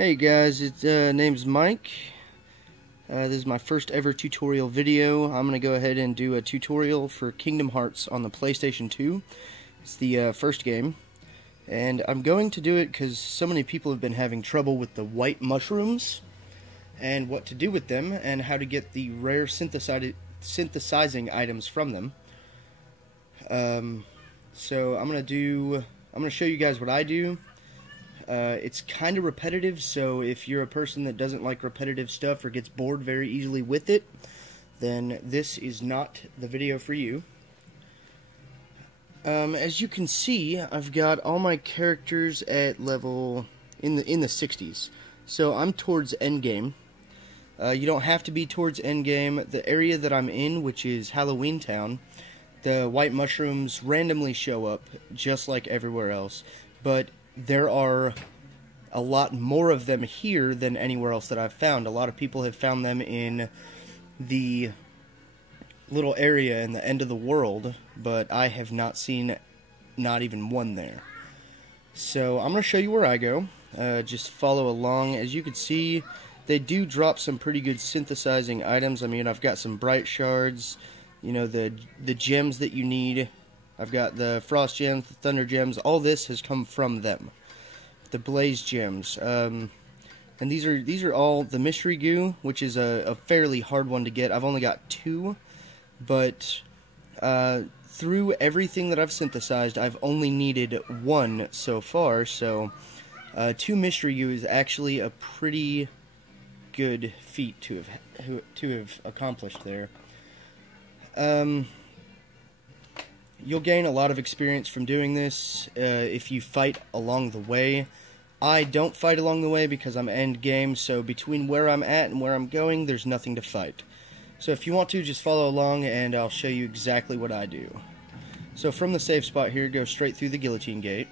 Hey guys, it's name's Mike. This is my first ever tutorial video. I'm going to go ahead and do a tutorial for Kingdom Hearts on the PlayStation 2. It's the first game. And I'm going to do it because so many people have been having trouble with the white mushrooms and what to do with them and how to get the rare synthesizing items from them. So I'm going to show you guys what I do. It's kind of repetitive, so if you're a person that doesn't like repetitive stuff or gets bored very easily with it, then this is not the video for you. As you can see, I've got all my characters at level in the 60s, so I'm towards endgame. You don't have to be towards endgame. The area that I'm in, which is Halloween Town, the white mushrooms randomly show up, just like everywhere else, but there are a lot more of them here than anywhere else that I've found. A lot of people have found them in the little area in the end of the world, but I have not seen not even one there. So I'm going to show you where I go. Just follow along. As you can see, they do drop some pretty good synthesizing items. I mean, I've got some bright shards, you know, the gems that you need. I've got the frost gems, the thunder gems. All this has come from them. The blaze gems, and these are all the mystery goo, which is a fairly hard one to get. I've only got 2, but through everything that I've synthesized, I've only needed 1 so far. So 2 mystery goo is actually a pretty good feat to have accomplished there. You'll gain a lot of experience from doing this if you fight along the way. I don't fight along the way because I'm end game, so between where I'm at and where I'm going, there's nothing to fight. So if you want to, just follow along and I'll show you exactly what I do. So from the save spot here, go straight through the guillotine gate,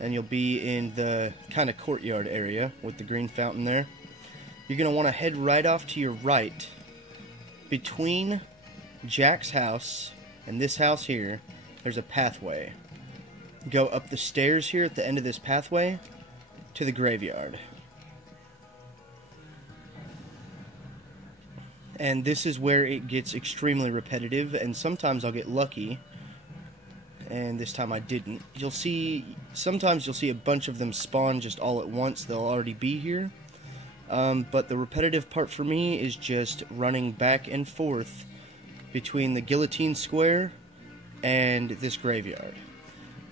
and you'll be in the kind of courtyard area with the green fountain there. You're going to want to head right off to your right. Between Jack's house and this house here, there's a pathway. Go up the stairs here at the end of this pathway to the graveyard. And this is where it gets extremely repetitive, and sometimes I'll get lucky, and this time I didn't. Sometimes you'll see a bunch of them spawn just all at once. They'll already be here. But the repetitive part for me is just running back and forth between the guillotine square and this graveyard.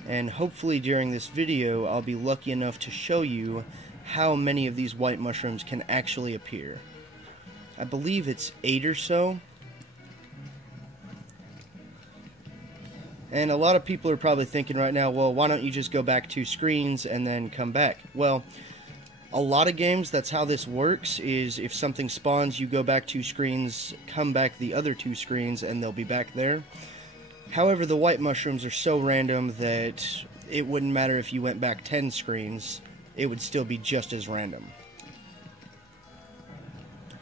And hopefully during this video I'll be lucky enough to show you how many of these white mushrooms can actually appear. I believe it's 8 or so. And a lot of people are probably thinking right now, well, why don't you just go back 2 screens and then come back? Well, a lot of games, that's how this works, is if something spawns, you go back 2 screens, come back the other 2 screens, and they'll be back there. However, the white mushrooms are so random that it wouldn't matter if you went back 10 screens, it would still be just as random.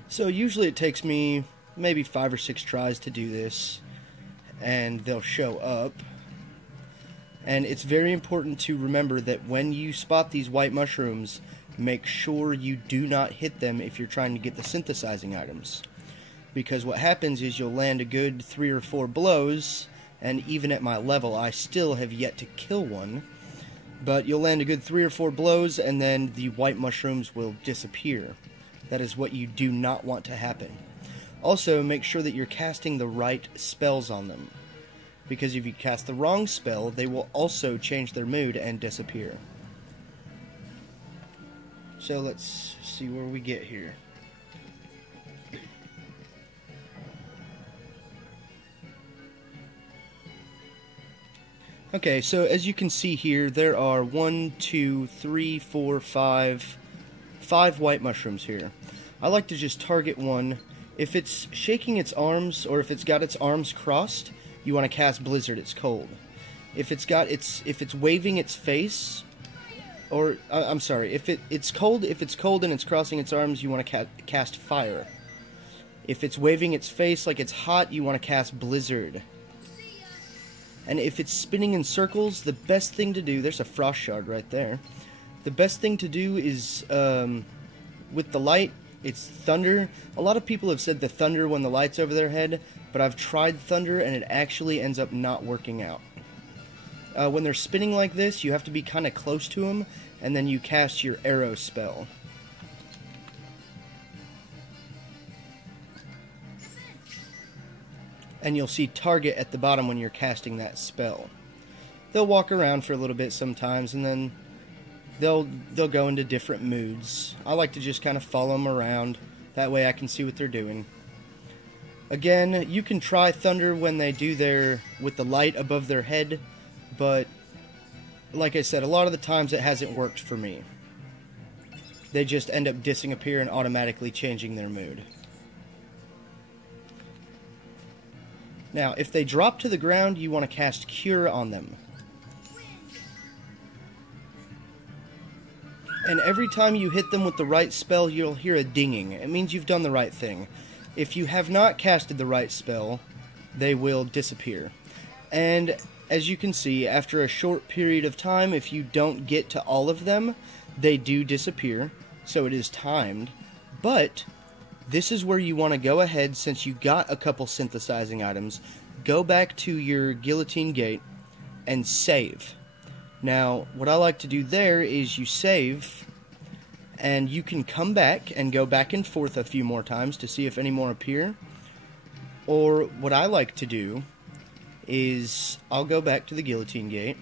So usually it takes me maybe 5 or 6 tries to do this, and they'll show up. And it's very important to remember that when you spot these white mushrooms, make sure you do not hit them if you're trying to get the synthesizing items. Because what happens is you'll land a good 3 or 4 blows, and even at my level I still have yet to kill one. But you'll land a good 3 or 4 blows and then the white mushrooms will disappear. That is what you do not want to happen. Also, make sure that you're casting the right spells on them. Because if you cast the wrong spell, they will also change their mood and disappear. So let's see where we get here. Okay, so as you can see here, there are 1, 2, 3, 4, 5 white mushrooms here. I like to just target one. If it's shaking its arms, or if it's got its arms crossed, you want to cast Blizzard. It's cold. If it's waving its face, or I'm sorry, if it's cold and it's crossing its arms, you want to cast Fire. If it's waving its face like it's hot, you want to cast Blizzard. And if it's spinning in circles, the best thing to do, there's a frost shard right there. The best thing to do is, with the light, it's thunder. A lot of people have said the thunder when the light's over their head, but I've tried thunder and it actually ends up not working out. When they're spinning like this, you have to be kind of close to them, and then you cast your arrow spell. And you'll see target at the bottom when you're casting that spell. They'll walk around for a little bit sometimes, and then they'll go into different moods. I like to just kind of follow them around. That way I can see what they're doing. Again, you can try thunder when they do with the light above their head, but like I said, a lot of the times it hasn't worked for me. They just end up disappearing and automatically changing their mood. Now, if they drop to the ground, you want to cast Cure on them. And every time you hit them with the right spell, you'll hear a dinging. It means you've done the right thing. If you have not casted the right spell, they will disappear. And as you can see, after a short period of time, if you don't get to all of them, they do disappear. So it is timed. But this is where you want to go ahead, since you got a couple synthesizing items, go back to your Guillotine Gate and save. Now, what I like to do there is you save, and you can come back and go back and forth a few more times to see if any more appear. Or what I like to do is I'll go back to the Guillotine Gate.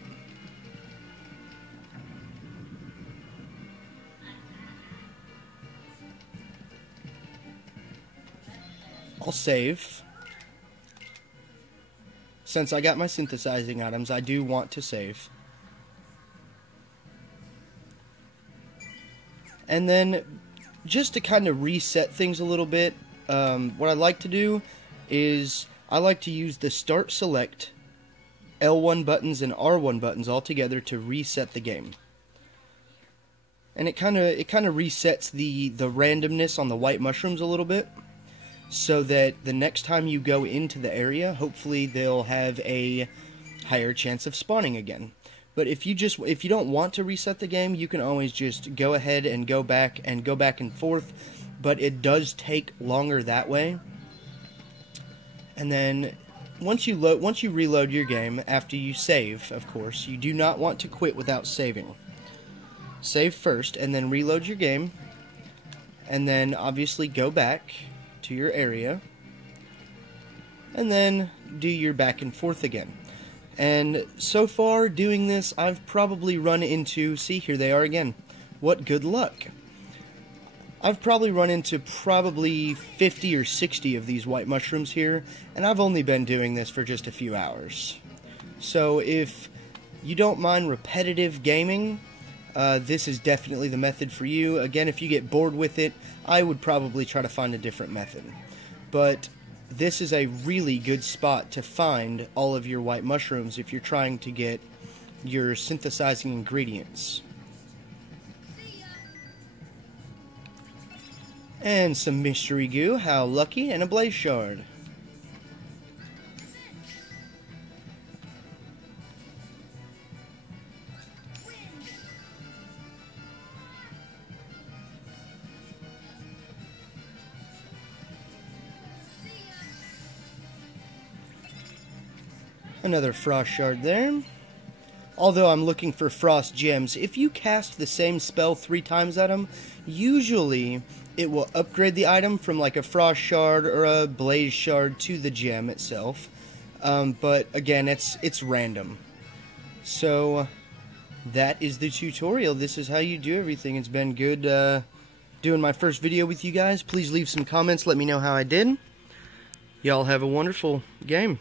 I'll save. Since I got my synthesizing items, I do want to save. And then, just to kind of reset things a little bit, what I like to do is I like to use the Start Select, L1 buttons and R1 buttons all together to reset the game. And it kind of resets the randomness on the white mushrooms a little bit, so that the next time you go into the area, hopefully they'll have a higher chance of spawning again. But if you don't want to reset the game, you can always just go ahead and go back and forth, but it does take longer that way. And then once you reload your game after you save, of course, you do not want to quit without saving. Save first and then reload your game, and then obviously go back to your area, and then do your back and forth again. And so far doing this, I've probably run into, see, here they are again. What good luck. I've probably run into 50 or 60 of these white mushrooms here, and I've only been doing this for just a few hours. So if you don't mind repetitive gaming, this is definitely the method for you. Again, if you get bored with it, I would probably try to find a different method. But this is a really good spot to find all of your white mushrooms if you're trying to get your synthesizing ingredients. And some mystery goo, how lucky, and a blaze shard. Another frost shard there. Although I'm looking for frost gems, if you cast the same spell 3 times at them, usually it will upgrade the item from like a frost shard or a blaze shard to the gem itself. But again, it's random. So that is the tutorial. This is how you do everything. It's been good doing my first video with you guys. Please leave some comments. Let me know how I did. Y'all have a wonderful game.